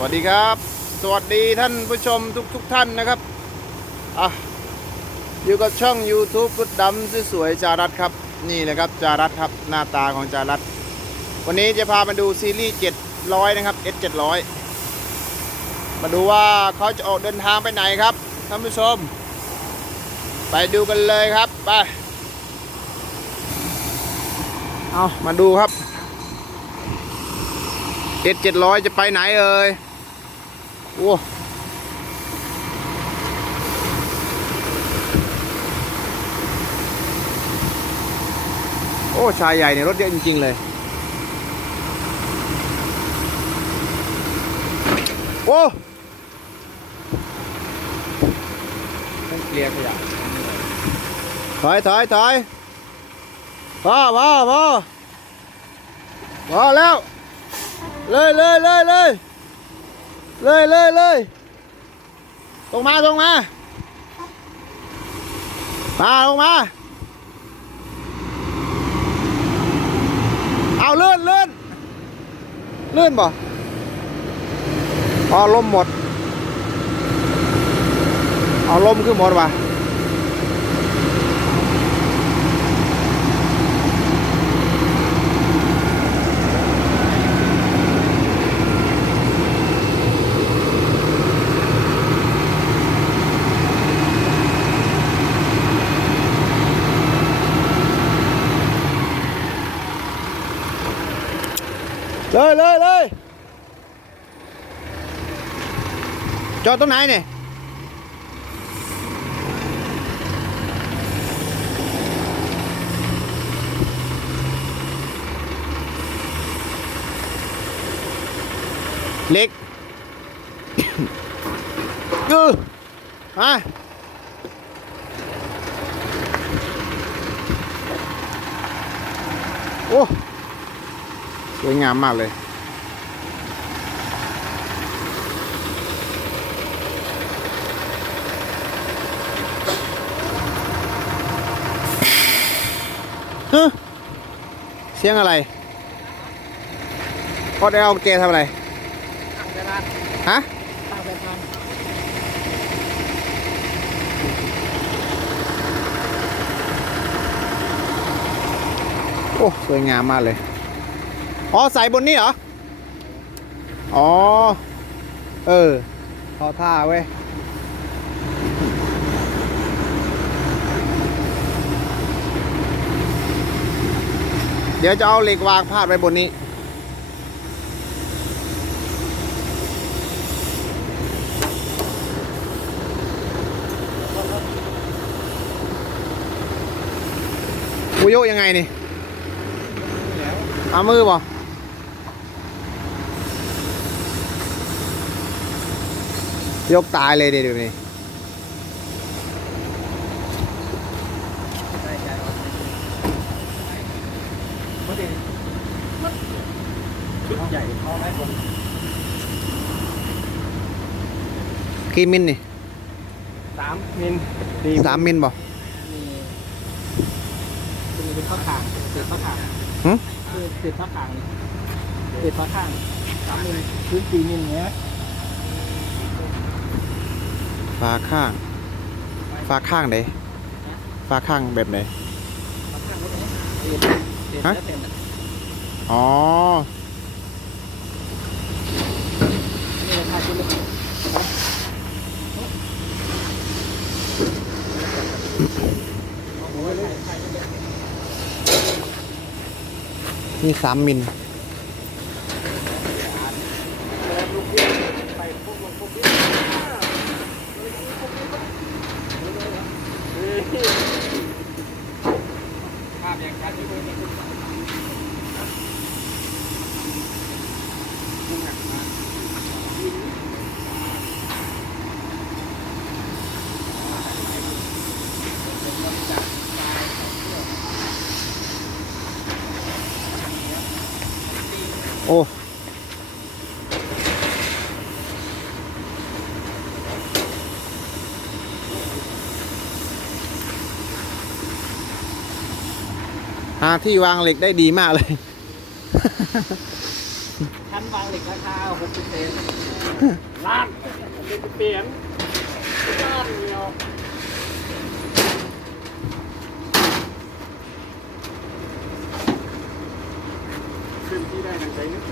วัสดีครับ สวัสดีท่านผู้ชมทุกทุกๆท่านนะครับอะอยู่กับช่อง YouTube กุดดำสวยๆจารัตครับ นี่แหละครับจารัตครับหน้าตาของจารัตวันนี้จะพามาดูซีรีส์ 700 นะครับ S 700มาดูว่าเขาจะออกเดินทางไปไหนครับท่านผู้ชม ไปดูกันเลยครับไปเอามาดูครับเจ็ดเจ็ดร้อยจะไปไหนเอ่ย โอ้โอ้ชายใหญ่เนี่ยรถเยอะจริง ๆ เลย โอ้ต้องเคลียร์ขยะถอยถอยถอยพ่อพ่อพ่อพอแล้ว เลยเลยเลยเลย เลยเลยเลยตรงมาตรงมา มาลงมา เอาเลื่อนเลื่อนเลื่อนบ่อ๋อลมหมด เอาลมขึ้นหมดว่ะเลยเลยเลย จอดตรงไหนเนี่ยเล็กอือมาโอ้สวยงามมากเลย เสียงอะไรพอได้เอาเกทำอะไรฮะโอ้สวยงามมากเลย อ๋อใส่บนนี้เหรอ อ๋อ เออเขาท่าเว้ย ดี๋ยวจะเอาเหล็กวางพาดไว้บนนี้ กูโยกยังไงนี่เอามือบ่ยกตายเลยเดี๋ยวนี้ ได้ใจเอา พอดีชุดใหญ่เอาไหมผมกี่มิลนี่สามมิลสามมิลบ่มีมีเป็นข้าวขางติดข้าวขางหึคือติดข้าวขางนี่ติดข้าวข้างสามมิลพื้นสี่มิลเนี้ยฝาข้างฝาข้างไหนฝาข้างแบบไหนข้าวข้างก็ได้ติดติ ฮะแล้วเต็มอ๋อ นี่ราคาชุดเลยนี่สามมิล ไปพวกลงพวกนี้ภาพอย่างชัดที่มือนี่คือ โอ้ หาที่วางเหล็กได้ดีมากเลยถ้าชั้นวางเหล็กราคาหกสิบเซนล้านเป็นเปลี่ยนล้านเดียวขึ้นที่ได้ดังใจนึก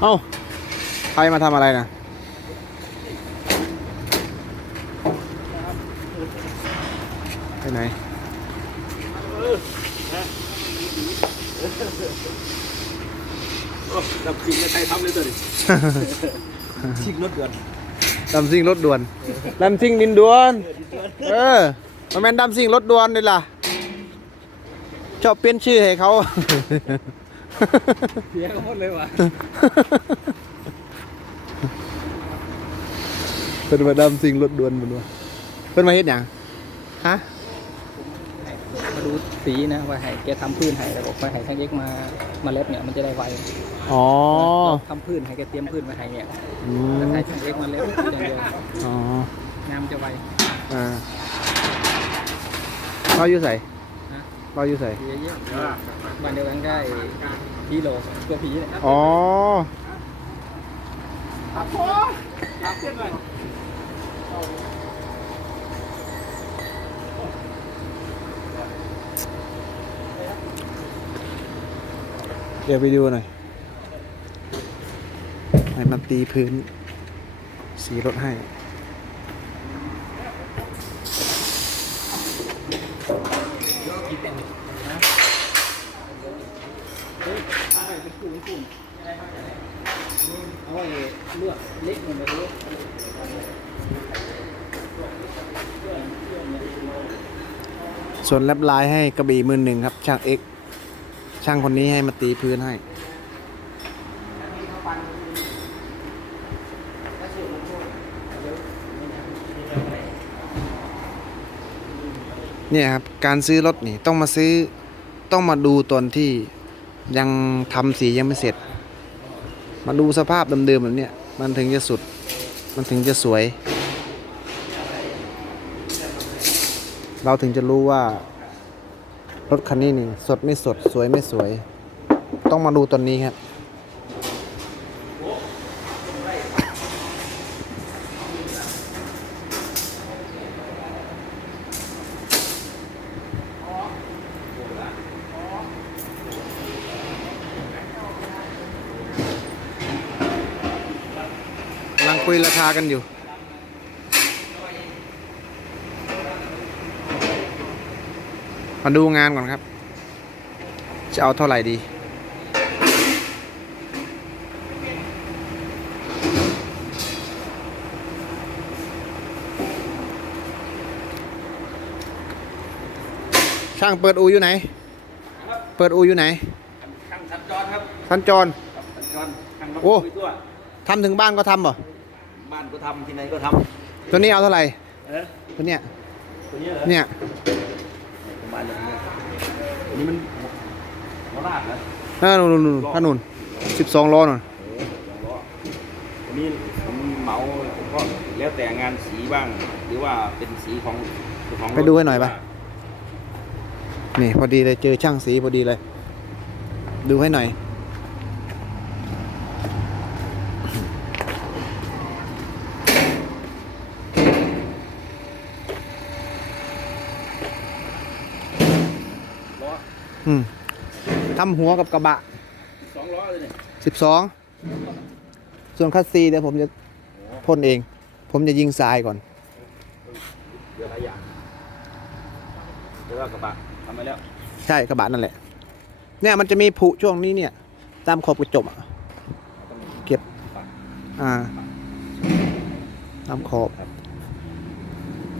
เอ้า ใครมาทำอะไรนะไปไหนดับจริงใครทำเลยตัวนี้ชิงรถเดือนดำซิ่งรถด่วนดำซิ่งดินด่วน เออ มันเป็นดำซิ่งรถด่วนเลยล่ะ ชอบเปลี่ยนชื่อให้เขา เสียก็หมดเลยว่ะเป็นมาดำซิ่งรถด่วนมันวะเพิ่นมาเฮ็ดหยังฮะมาดูสีนะว่าให้แกทำพื้นให้แล้วบอกไปให้ช่างเอ็กมามาเล็บเนี่ยมันจะได้ไวอ๋อเราทำพื้นให้แกเตรียมพื้นมาให้เนี่ยอืแล้วมให้ช่างเอ็กมาเล็บอย่างเดียวอ๋องานมันจะไวอ่าเราอยู่ใส่นะเราอยู่ใส่ผีเยอะๆวันเดียวกันได้ ผีโลตัวผีเนี่ยอ๋อเดี๋ยวไปดูหน่อยให้มันตีพื้น สีรถให้ เอาไว้เลือกเล็กมันไปเลยส่วนแลบลายให้กระบี่มือหนึ่งครับ ช่างเอ็กช่างคนนี้ให้มาตีพื้นให้เนี่ยครับ การซื้อรถนี่ต้องมาซื้อต้องมาดูตอนที่ ยังทำสียังไม่เสร็จ มาดูสภาพเดิมๆแบบเนี้ยมันถึงจะสุด มันถึงจะสวย เราถึงจะรู้ว่า รถคันนี้นี่ สดไม่สดสวยไม่สวย ต้องมาดูตอนนี้ครับ คุยราคากันอยู่มาดูงานก่อนครับ จะเอาเท่าไหร่ดี ช่างเปิดอูอยู่ไหน เปิดอูอยู่ไหน ช่างสัญจรครับ สัญจร สัญจรช่างรถโอ้คุยตัวทำถึงบ้านก็ทำบ่ บ้านก็ทำที่ไหนก็ทตัวนี้เอาเท่าไหร่ำเออตัวเนี้ยตัวนี้เหรอเนี่ยประมาณนี้อันนี้มันหัวลากนะเออนู่นนู่นนู่นถนนสิบสองล้อนู่นเออสองล้ออันนี้ผมเหมาก็แล้วแต่งานสีบ้าง หรือว่าเป็นสีของของรถไปดูให้หน่อยปะนี่พอดีเลยเจอช่างสีพอดีเลย ดูให้หน่อย ล้อ อืมทำหัวกับกระบะสองล้อเลยเนี่ยสิบสองส่วนคัสซีเดี๋ยวผมจะพ่นเอง ผมจะยิงทรายก่อนเดี๋ยวหลายอย่างเดี๋ยวว่ากระบะทำไปแล้วใช่กระบะนั่นแหละ เนี่ยมันจะมีผุช่วงนี้เนี่ย ตามขอบกระจกอะเก็บ อ่า ตามขอบ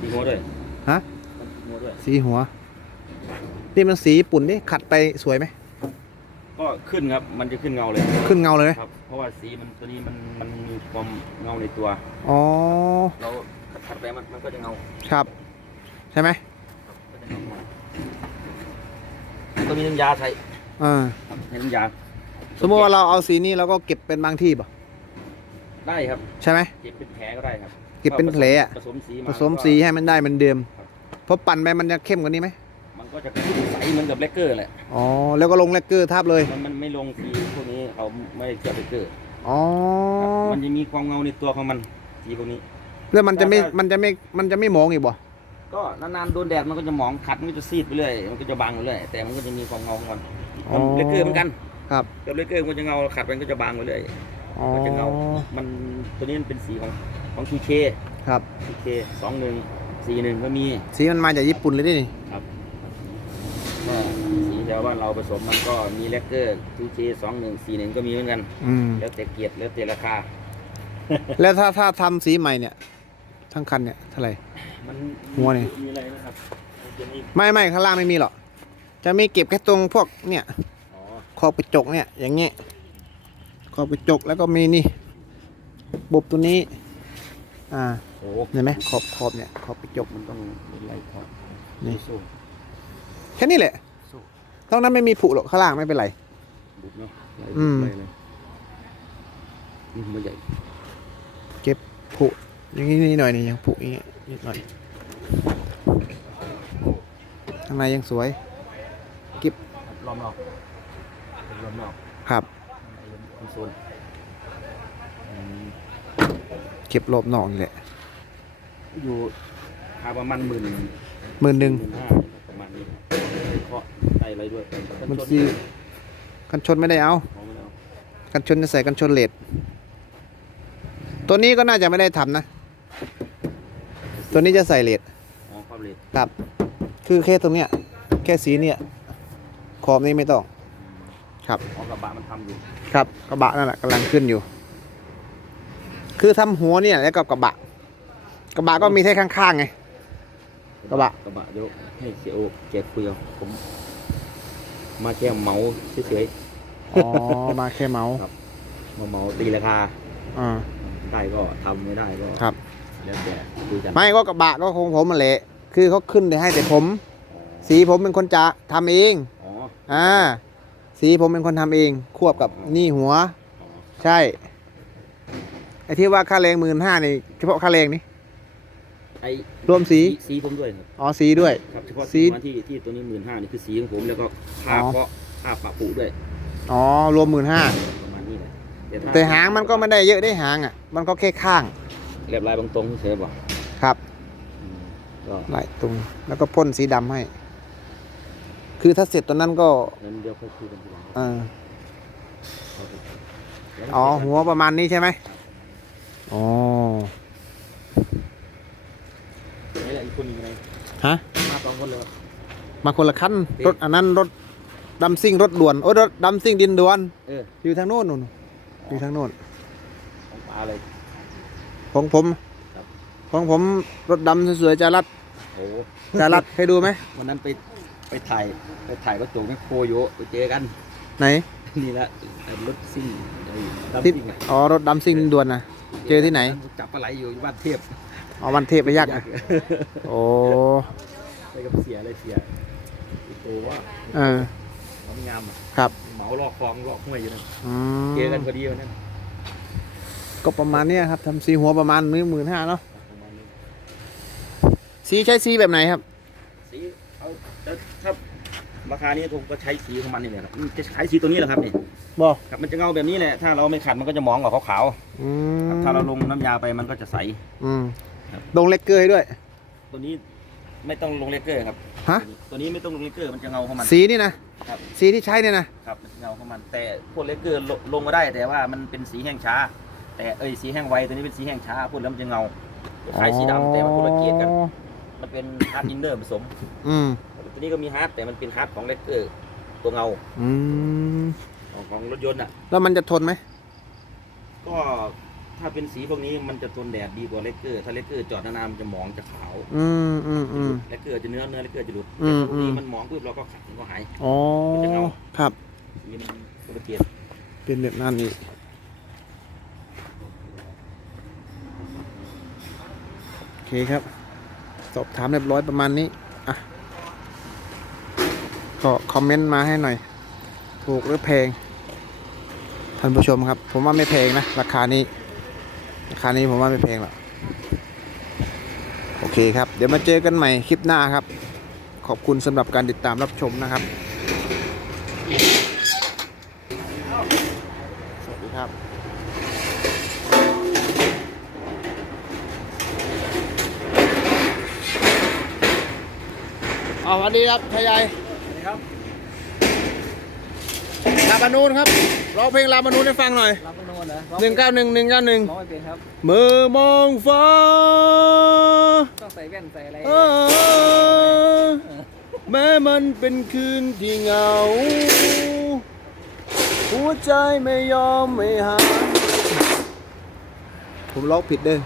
มีหัวด้วยฮะมีหัวด้วยสีหัว นี่มันสีญี่ปุ่นนี่ขัดไปสวยไหม ก็ขึ้นครับ มันจะขึ้นเงาเลยขึ้นเงาเลยไหมครับ เพราะว่าสีมันตัวนี้มันมันมีความเงาในตัวอ๋อ เราขัดไปมันมันก็จะเงาครับ ใช่ไหมก็จะเงาก็มีน้ำยาใส่อ่าครับให้น้ำยาสมมติว่าเราเอาสีนี้เราก็เก็บเป็นบางที่ป่ะได้ครับใช่ไหมเก็บเป็นแผลก็ได้ครับเก็บเป็นแผลอะผสมสีผสมสีให้มันได้เหมันเดิมครับเพราะปั่นไปมันจะเข้มกว่านี้ไหมมัน ก็จะใสเหมือนกับเลกเกอร์แหละอ๋อแล้วก็ลงแลกเกอร์ทับเลยมันมันไม่ลงสีพวกนี้เขาไม่ได้เกี่ยวเลกเกอร์อ๋อครับมันจะมีความเงาในตัวของมันสีพวกนี้ แล้วมันจะไม่แต่ถ้ามัมันจะไม่มันจะไม่มองอีกบ่ก็นานๆโดนแดดมันก็จะหมองขัดมันก็จะซีดไปเรื่อยมันก็จะบังไปเรื่อยแต่มันก็จะมีความเงาของมันเลกเกอร์เหมือนกันครับกับเลกเกอร์มันก็จะเงาขัดมันก็จะบางไปเรื่อย อ๋อก็จะเงา มันตัวนี้มันเป็นสีของของทีเคครับทีเคสองหนึ่งสี่หนึ่งก็มี สีมันมาจากญี่ปุ่นเลยดินี่ ครับก็ สีแถวบ้านเราผสมมันก็มีเลกเกอร์ทีเคสองหนึ่งสี่หนึ่งก็มีเหมือนกัน อืม แล้วแต่เกียรติแล้วแต่ราคา แล้วถ้าถ้าทำสีใหม่เนี่ย ทั้งคันเนี่ยเท่าไหร่ มันหัวนี่ มีอะไรนะครับมันจะมีไม่ไม่ข้างล่างไม่มีหรอก จะมีเก็บแค่ตรงพวกเนี่ย อ๋อขอบกระจกเนี่ย อย่างเงี้ยขอบกระจกแล้วก็มีนี่บบตัวนี้ อ่าโอ้เห็นไหมขอบขอบเนี่ยขอบกระจกมันต้องเป็นไรครับนี่ สู้แค่นี้แหละสู้ ตรงนั้นไม่มีผุหรอกข้างล่างไม่เป็นไร บุบเนาะไหลอืมไหลเลยนี่มันใหญ่เก็บผุอย่างนี้นิดหน่อยนี่ยังผุอย่างเงี้ยนิดหน่อยข้างในยังสวยรอบนอกรอบนอกครับคอนโซลอืมเก็บรอบนอกนี่แหละอยู่คาประมาณหมื่นหมื่นหนึ่งหมื่นห้าประมาณนี้เคาะไตอะไรด้วยแต่กัมันชซีกันชนไม่ได้เอาของมันเอา กันชนจะใส่กันชนเลดตัวนี้ก็น่าจะไม่ได้ทำนะ ตัวนี้จะใส่เลดอ๋อความเร็วครับ คือแค่ตรงเนี้ย แค่สีเนี่ยขอบนี้ไม่ต้อง ครับอ๋อกระบะมันทำอยู่ ครับกระบะนั่นแหละกำลังขึ้นอยู่ คือทำหัวเนี่ยแล้วก็กระบะ กระบะก็มีแค่ข้างๆไงกระบะกระบะเดี๋ยวให้เสียโอแกคุยเอาผม มาแค่เหมาเฉยอ๋อ มาแค่เมาส์ๆมาเหมาตีราคาอ่าได้ก็ทำไม่ได้ก็ครับ แล้วแต่คุยกันไม่ก็กระบะก็คงผมมาแหละ คือเขาขึ้นแต่ให้แต่ผม สีผมเป็นคนจะทำเอง อ๋ออ่า สีผมเป็นคนทำเอง ควบกับนี่หัว อ๋อใช่ ไอ้ที่ว่าค่าแรงหมื่นห้านี่ เฉพาะค่าแรงนี่ไอ้รวมสี สีผมด้วยครับอ๋อสีด้วย ครับเฉพาะสี สีที่ที่ตัวนี้หมื่นห้านี่คือสีของผมแล้วก็ค่าอ๋อเพาะค่าปะปุด้วยอ๋อรวมหมื่นห้าประมาณนี้แหละถ้แต่หางมันก็ไม่ได้เยอะได้หางอะ มันก็แค่ข้างเรียบลายบางตรงเฉยๆบอกครับอืมก็ลายตรงแล้วก็พ่นสีดำให้ คือถ้าเสร็จตัวนั้นก็งั้นเดี๋ยวค่อยคุยกันทีหลังเออแล้วอ๋อหัวประมาณนี้ใช่ไหมอ๋อ นี่แหละอีกคนหนึงไง ฮะมาสองคนเลยครับมาคนละคันเอ๊ะรถอันนั้นรถดำซิ่งรถด่วนโอ้ยรถดำซิ่งดินด่วนเอออยู่ทางโน้นนู่นอยู่ทางโน้นของปลาเลยของผมครับของผมรถดำสวยๆจารัดโอ้จารัดให้ดูไหมวันนั้นไปไปถ่ายไปถ่ายกระจกแมคโครโยไปเจอกัน ไหนนี่ละไอ้รถซิ่งไอ้ดัมที่ซิ่งอะอ๋อรถดำซิ่งดินด่วนนะเจอที่ไหนจับปลาไหลอยู่บ้านเทพ อ๋อวันเทพไปยักษ์นะโอ้ไปกับเสียเลยเสียไอ้โตว่าเออน้องงามอะครับเหมาลอกคลองลอกห้วยอยู่นั่นอืเจอกันมพอดีวันนั้นก็ประมาณเนี้ยครับทำสีหัวประมาณหมื่นหมื่นห้าเนาะประมาณนี้สีใช้สีแบบไหนครับ สีเอาแล้วถ้าราคานี้ผมก็ใช้สีของมันนี่แหละครับจะใช้สีตัวนี้แหละครับนี่บอกครับมันจะเงาแบบนี้แหละถ้าเราไม่ขัดมันก็จะมองออกขาวอืๆมครับถ้าเราลงน้ำยาไปมันก็จะใส อืม ครับ ลงเลกเกอร์ให้ด้วย ตัวนี้ไม่ต้องลงเลกเกอร์ครับฮะ ตัวนี้ไม่ต้องลงเลกเกอร์มันจะเงาของมัน สีนี่นะครับ สีที่ใช้เนี่ยนะครับมันจะเงาของมัน แต่พวกเลกเกอร์ลงลงมาได้แต่ว่ามันเป็นสีแห้งช้า แต่เอ้ยสีแห้งไวตัวนี้เป็นสีแห้งช้าพูดแล้วมันจะเงาคล้ายสีดำแต่มันคนละเกรดกันอ๋อมันเป็นฮาร์ดอินเนอร์ผสม อืมตัวนี้ก็มีฮาร์ดแต่มันเป็นฮาร์ดของเลกเกอร์ตัวเงาอืมของของรถยนต์อะ แล้วมันจะทนไหมก็ ถ้าเป็นสีพวกนี้มันจะทนแดดดีกว่าเลกเกอร์ ถ้าเลกเกอร์จอดนานๆมันจะหมองจะขาวอืมอืมอืม เลกเกอร์จะเนื้อเนื้อเลกเกอร์จะหลุดอืมแต่พวกนี้อืม มันหมองปุ๊บเราก็ขัดมันก็หาย อ๋อมันจะเงาครับ นี่มันคนละเกรดเป็นแบบนั้นนี่โอเคครับ สอบถามเรียบร้อยประมาณนี้อะก็คอมเมนต์มาให้หน่อย ถูกหรือแพง ท่านผู้ชมครับ ผมว่าไม่แพงนะ ราคานี้รา คานี้ผมว่าไม่แพงหรอกโอเคครับ เดี๋ยวมาเจอกันใหม่คลิปหน้าครับ ขอบคุณสำหรับการติดตามรับชมนะครับ สวัสดีครับอ๋อสวัสดีครับทยายครับ ลาบานูนครับร้องเพลงลาบานูนให้ฟังหน่อยรับโนนเหรอหนึ่งเก้าหนึ่งหนึ่งเก้าหนึ่งร้องไม่เป็นครับเมื่อมองฟ้าต้องใส่แว่นใส่อะไรเออแม้มันเป็นคืนที่เหงา หัวใจไม่ยอมไม่หายผมร้องผิดเด้อ